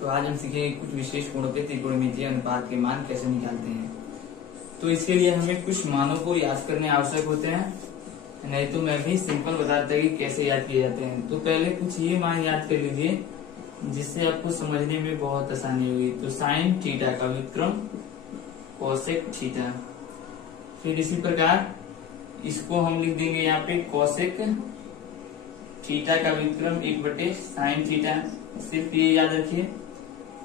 तो आज हम सीखेंगे कुछ विशेष कोणों के त्रिकोणमितीय अनुपात के मान कैसे निकालते हैं। तो इसके लिए हमें कुछ मानों को याद करने आवश्यक होते हैं, नहीं तो मैं भी सिंपल बता देता कि कैसे याद किए जाते हैं। तो पहले कुछ ये मान याद कर लीजिए जिससे आपको समझने में बहुत आसानी होगी। तो साइन थीटा का व्युत्क्रम कोसेक थीटा, फिर इसी प्रकार इसको हम लिख देंगे यहाँ पे कोसेक थीटा का व्युत्क्रम 1/साइन थीटा, सिर्फ ये याद रखिए।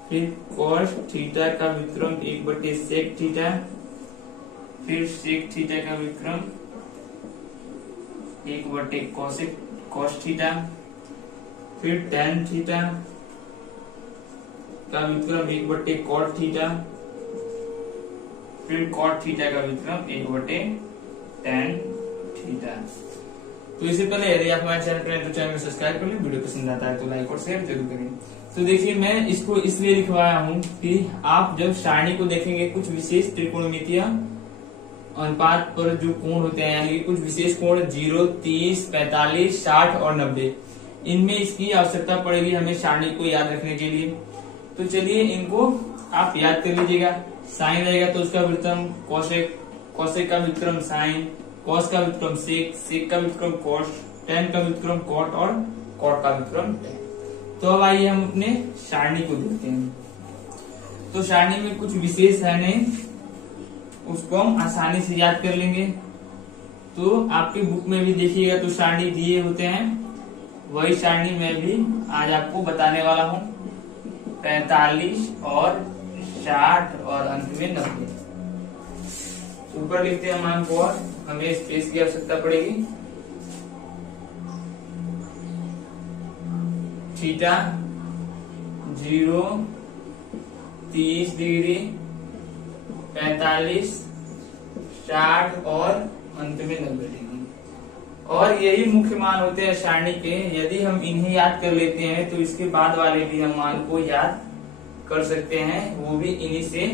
फिर कॉस थीटा का व्युत्क्रम 1/सेक थीटा, फिर सेक थीटा का व्युत्क्रम 1/कोसेक कॉस थीटा, फिर टैन थीटा का व्युत्क्रम 1/कॉट थीटा, फिर कॉट थीटा का व्युत्क्रम 1/टैन थीटा। तो इससे पहले यदि आप हमारे चैनल पर हैं तो चैनल को सब्सक्राइब कर लें, वीडियो पसंद आता है तो लाइक और शेयर जरूर करें। तो देखिए मैं इसको इसलिए लिखवाया हूँ कि आप जब सारणी को देखेंगे कुछ विशेष त्रिकोणमितीय अनुपात पर जो कोण होते हैं, यानी कि कुछ विशेष कोण 0, 30, 45, 60 और 90, इनमें इसकी आवश्यकता पड़ेगी हमें सारणी को याद रखने के लिए। तो चलिए इनको आप याद कर लीजिएगा। साइन रहेगा तो उसका व्युत्क्रम कोसेक, कोसेक का व्युत्क्रम साइन, कॉस का व्युत्क्रम सेक, सेक का व्युत्क्रम कॉस, टैन का व्युत्क्रम कॉट और कॉट का व्युत्क्रम टैन। तो अब आइए हम अपने सारणी को देखते हैं। तो सारणी में कुछ विशेष है नहीं, उसको हम आसानी से याद कर लेंगे। तो आपके बुक में भी देखिएगा तो सारणी दिए होते हैं, वही सारणी मैं भी आज आपको बताने वाला हूँ। 45 और 60 और अंत में 90। ऊपर लिखते हैं मान को और हमें स्पेस की आवश्यकता पड़ेगी। थीटा 0, 30 डिग्री, 45, 60 और अंत में 90 डिग्री। और यही मुख्य मान होते हैं सारणी के। यदि हम इन्हें याद कर लेते हैं तो इसके बाद वाले भी हम मान को याद कर सकते हैं, वो भी इन्हीं से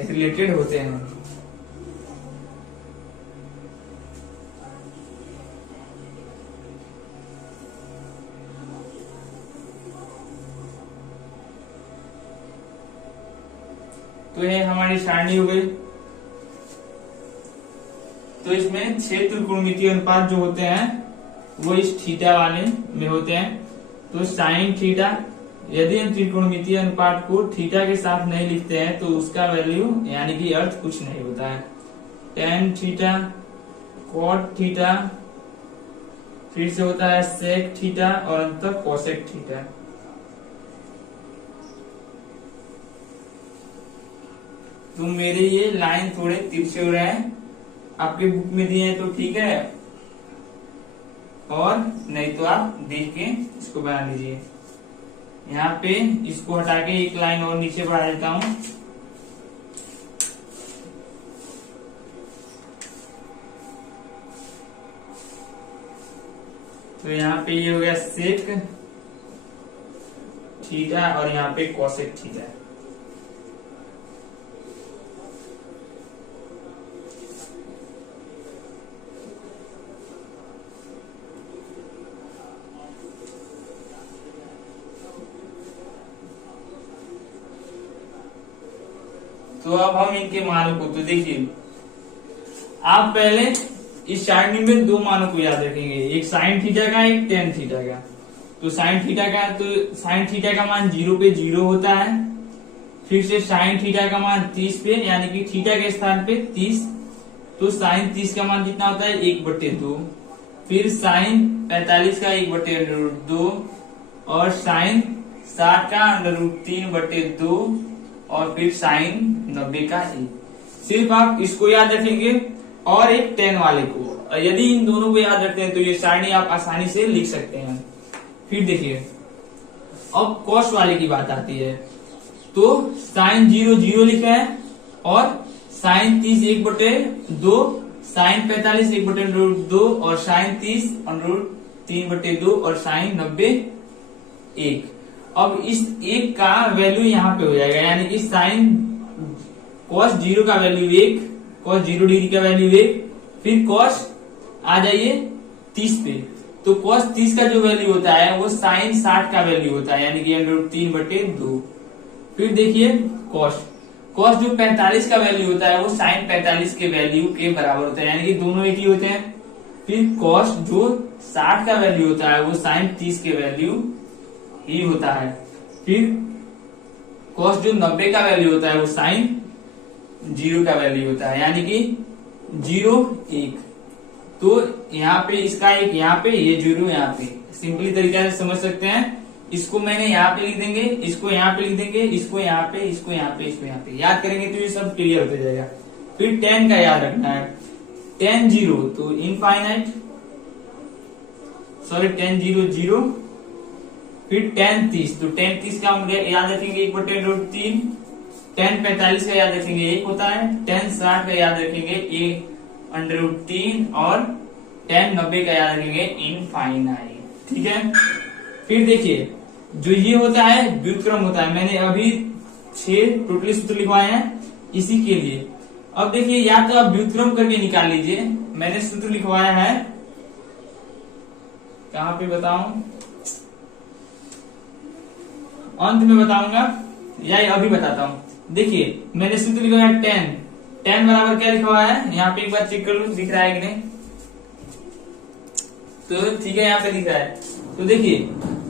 रिलेटेड होते हैं। तो ये हमारी सारणी हो गई। तो इसमें 6 त्रिकोणमितीय अनुपात जो होते हैं वो इस थीटा वाले में होते हैं। तो साइन थीटा, यदि हम त्रिकोणमितीय अनुपात को थीटा के साथ नहीं लिखते हैं तो उसका वैल्यू यानी कि अर्थ कुछ नहीं होता है। टैन थीटा, कॉट थीटा, फिर से होता है सेक थीटा और अंत कोसेक थीटा। तो मेरे ये लाइन थोड़े तिरछे हो रहे हैं, आपके बुक में दिए हैं तो ठीक है, और नहीं तो आप देख के इसको बना लीजिए। यहाँ पे इसको हटा के एक लाइन और नीचे बढ़ा देता हूँ। तो यहाँ पे ये हो गया सेक थीटा और यहाँ पे कोसेक थीटा। तो अब हम इनके मानों को, तो देखिए आप पहले इस सारणी में 2 मानों को याद रखेंगे, एक साइन थीटा का, एक टैन थीटा का। तो साइन थीटा का, तो साइन थीटा का मान 0 पे 0 होता है। फिर से साइन थीटा का मान 30 पे, यानी कि थीटा के स्थान पे 30, तो साइन 30 का मान कितना होता है 1/2। फिर साइन 45 का 1/√2 और साइन 60 का √3/2 और फिर साइन 90 का 1। सिर्फ आप इसको याद रखेंगे और एक टैन वाले को। यदि इन दोनों को याद रखते हैं तो ये सारणी आप आसानी से लिख सकते हैं। फिर देखिए अब कॉस वाले की बात आती है। तो साइन 0 0 लिखा है और साइन 30 1/2, साइन 45 1/√2 और साइन 30 √3/2 और साइन 90 1। अब इस 1 का वैल्यू यहाँ पे हो जाएगा, यानी कि साइन कॉस 0 का वैल्यू 1, कॉस 0 डिग्री का वैल्यू 1, फिर कॉस आ जाइए 30 पे, तो cos 30 का जो वैल्यू होता है वो sin 60 का वैल्यू होता है, यानी कि √3/2। फिर देखिए cos जो 45 का वैल्यू होता है वो sin 45 के वैल्यू के बराबर होता है, यानी कि दोनों एक ही होते हैं। फिर cos जो 60 का वैल्यू होता है वो sin 30 के वैल्यू ही होता है। फिर cos जो 90 का वैल्यू होता है वो sin 0 का वैल्यू होता है, यानी कि 0 1। तो यहाँ पे इसका एक यहाँ पे, ये 0 यहाँ पे, सिंपली तरीका से समझ सकते हैं। इसको मैंने यहाँ पे लिख देंगे, इसको यहाँ पे लिख देंगे, इसको यहाँ पे, इसको यहाँ पे, इसको यहाँ पे, याद करेंगे तो ये सब क्लियर होता जाएगा। फिर tan का याद रखना है, tan 0 तो इनफाइनाइट, सॉरी tan 0 0। फिर tan 30 तो tan 30 का हम याद रखेंगे 1/√3। tan 45 का याद रखेंगे 1 होता है। tan 60 का याद रखेंगे 1/√3 और tan 90 का याद रखेंगे इनफाइनाइट, ठीक है। फिर देखिए जो ये होता है व्युत्क्रम होता है, मैंने अभी 6 टोटली सूत्र लिखवाए हैं इसी के लिए। अब देखिए या तो आप व्युत्क्रम करके निकाल लीजिए, मैंने सूत्र लिखवाया है, कहां पे बताऊं, अंत में बताऊंगा या अभी बताता हूं। देखिए मैंने सूत्र लिखवाया tan बराबर क्या लिखा हुआ है, यहाँ पे एक बार चेक कर लो दिख रहा है कि नहीं। तो ठीक है, यहाँ पे दिख रहा है। तो देखिए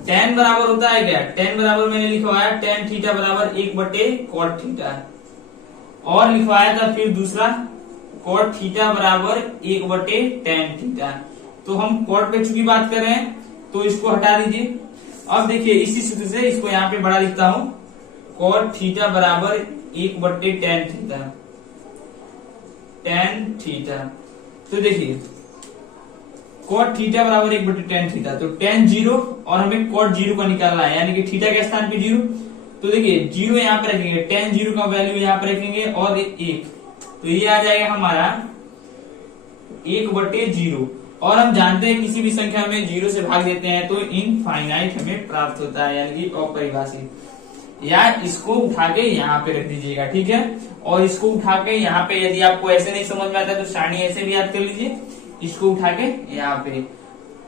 tan बराबर होता है क्या, tan बराबर मैंने लिखवाया tan थीटा बराबर 1/cot थीटा, और लिखवाया था फिर दूसरा cot थीटा बराबर 1/tan थीटा। तो हम cot पे चूंकि बात कर रहे हैं तो इसको हटा दीजिए। अब देखिए इसी सूत्र से इसको यहाँ पे बड़ा लिखता हूं, cot थीटा बराबर 1/tan थीटा, tan थीटा। तो देखिए cot थीटा बराबर 1/tan थीटा, तो tan 0 और हमें cot 0 का निकालना है, यानी कि थीटा के स्थान पे 0। तो देखिए 0 यहाँ पे रखेंगे, tan 0 का वैल्यू यहाँ पे रखेंगे और 1, तो ये आ जाएगा हमारा 1/0। और हम जानते हैं किसी भी संख्या में 0 से भाग देते हैं तो इनफाइनाइट हमें प्राप्त होता है, यानी कि अपरिभाषित। या इसको उठा के यहाँ पे रख दीजिएगा, ठीक है। और इसको उठा के यहाँ पे, यदि आपको ऐसे नहीं समझ में आता तो सारणी ऐसे भी याद कर लीजिए, इसको उठा के यहाँ पे।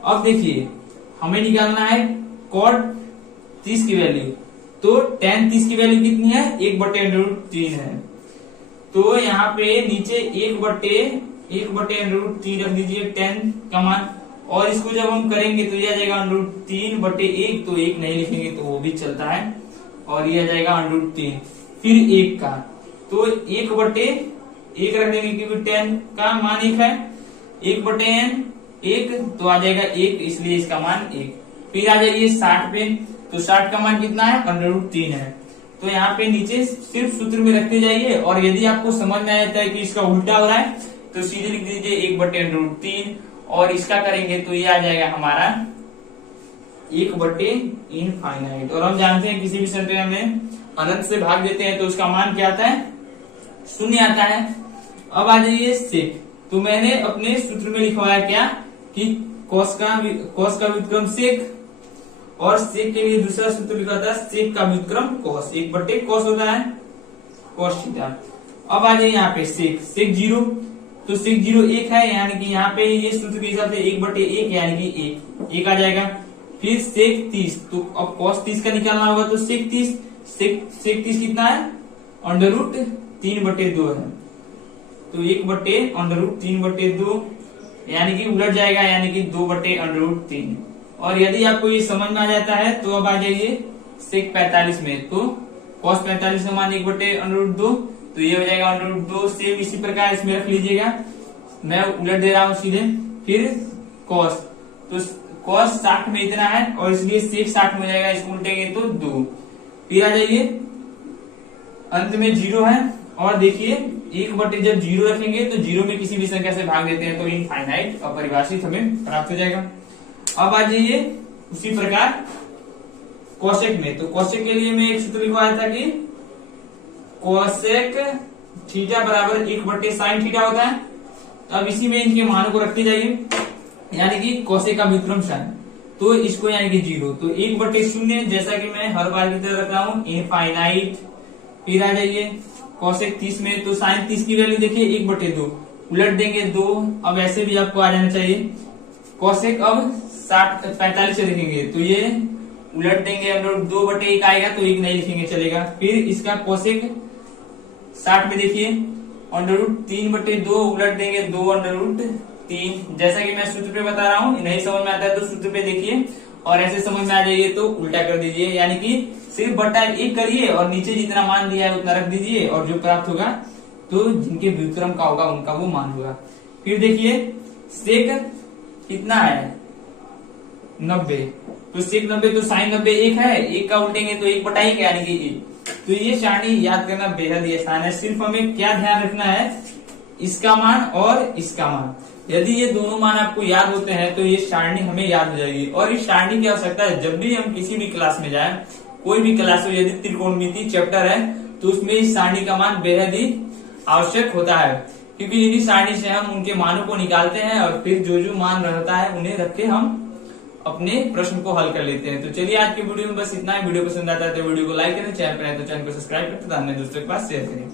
अब देखिए हमें निकालना है cot 30 की वैल्यू, तो tan 30 की वैल्यू कितनी है, 1/√3 है। तो यहाँ पे नीचे 1/√3 रख दीजिए tan का मान, और इसको जब हम करेंगे तो ये आ जाएगा √3/1, तो 1 नहीं लिखेंगे तो वो भी चलता है, और ये आ जाएगा √3। फिर 1 का, तो 1/1 रख देंगे क्योंकि tan का मान 1 है, 1/n 1 तो आ जाएगा 1, इसलिए इसका मान 1। फिर आ जाइए 60 पे, तो 60 का मान कितना है, √3 है। तो यहाँ पे नीचे सिर्फ सूत्र में रखते जाइए, और यदि आपको समझ में आ जाता है कि इसका उल्टा हो रहा है तो सीधे लिख दीजिए 1/√3, और इसका करेंगे तो ये आ जाएगा हमारा 1/इनफाइनाइट। और हम जानते हैं किसी भी संख्या में अनंत से भाग देते हैं तो उसका मान क्या आता है, 0 आता है। अब आ जाइए सेक, तो मैंने अपने सूत्र में लिखवाया क्या कि cos का व्युत्क्रम सेक, और सेक के लिए दूसरा सूत्र लिखा था सेक का व्युत्क्रम cos, 1/cos होता है cos थीटा। अब आ जाइए यहाँ पे सेक 0, तो सेक 0 1 है, यानी कि यहाँ पे ये सूत्र के हिसाब से 1/1 यानी कि 1 आ जाएगा। फिर सेक 30, तो अब cos 30 का निकालना होगा, तो सेक 30 कितना है, √3/2 है, तो 1/√3/2 यानी कि उलट जाएगा, यानी कि 2/√3। और यदि आपको ये समझ में आ जाता है तो अब आ जाइए सेक 45 में, तो cos 45 का मान 1/√2, तो ये हो जाएगा √2। सेम इसी प्रकार इसमें रख लीजिएगा, मैं उलट दे रहा हूं सीधे। फिर cos, तो cos 60 में इतना है और इसलिए सेक 60 में हो जाएगा, इसको उल्टेंगे तो 2। फिर आ जाइए अंत में 0 है, और देखिए 1/, जब 0 रखेंगे तो 0 में किसी भी संख्या से भाग देते हैं तो इनफाइनाइट अपरिभाषित हमें प्राप्त हो जाएगा। अब आ जाइए उसी प्रकार कोसेक में, तो कोसेक के लिए मैं एक सूत्र लिखवाया था कि कोसेक थीटा बराबर 1/sin थीटा होता है। अब इसी में इनके मानों को रखते जाइए, यानी कि कोसेक का व्युत्क्रम sin, तो इसको यानी कि 0, तो 1/0 जैसा कि मैं हर बार की तरह रख रहा हूं इनफाइनाइट। फिर आ जाइए कोसेक 30 में, तो sin 30 की वैल्यू देखिए 1/2, उलट देंगे 2। अब ऐसे भी आपको आ जाना चाहिए कोसेक अब 45 से लिखेंगे तो ये उलट देंगे, अंडर रूट 2/1 आएगा तो 1 नहीं लिखेंगे चलेगा। फिर इसका कोसेक 60 में देखिए अंडर रूट 3/2 उलट देंगे 2/3। जैसा कि मैं सूत्र पे बता रहा हूँ, नहीं समझ में आता है तो सूत्र पे देखिए, और ऐसे समझ में आ जाइए तो उल्टा कर दीजिए, यानी कि सिर्फ बटा 1 करिए और नीचे जितना मान दिया है उतना रख दीजिए, और जो प्राप्त होगा तो जिनके व्युत्क्रम का होगा उनका वो मान होगा। फिर देखिए सेक कितना है 90, तो सेक 90 तो साइन 90 1 है, 1 का उल्टेंगे तो 1/1 यानी कि 1। तो ये सारणी याद करना बेहद ही आसान है। सिर्फ हमें क्या ध्यान रखना है, इसका मान और इसका मान। यदि ये दोनों मान आपको याद होते हैं तो ये सारणी हमें याद हो जाएगी। और इस सारणी की आवश्यकता है जब भी हम किसी भी क्लास में जाएं, कोई भी क्लास हो, यदि त्रिकोणमिति चैप्टर है तो उसमें इस सारणी का मान बेहद ही आवश्यक होता है, क्योंकि इन्हीं सारणी से हम उनके मानों को निकालते हैं और फिर जो जो मान रहता है उन्हें रख के हम अपने प्रश्न को हल कर लेते हैं। तो चलिए आज की वीडियो में बस इतना ही। वीडियो पसंद आता है तो वीडियो को लाइक करें, चैनल पर आए तो चैनल को सब्सक्राइब करते, अपने दोस्तों के पास शेयर करें।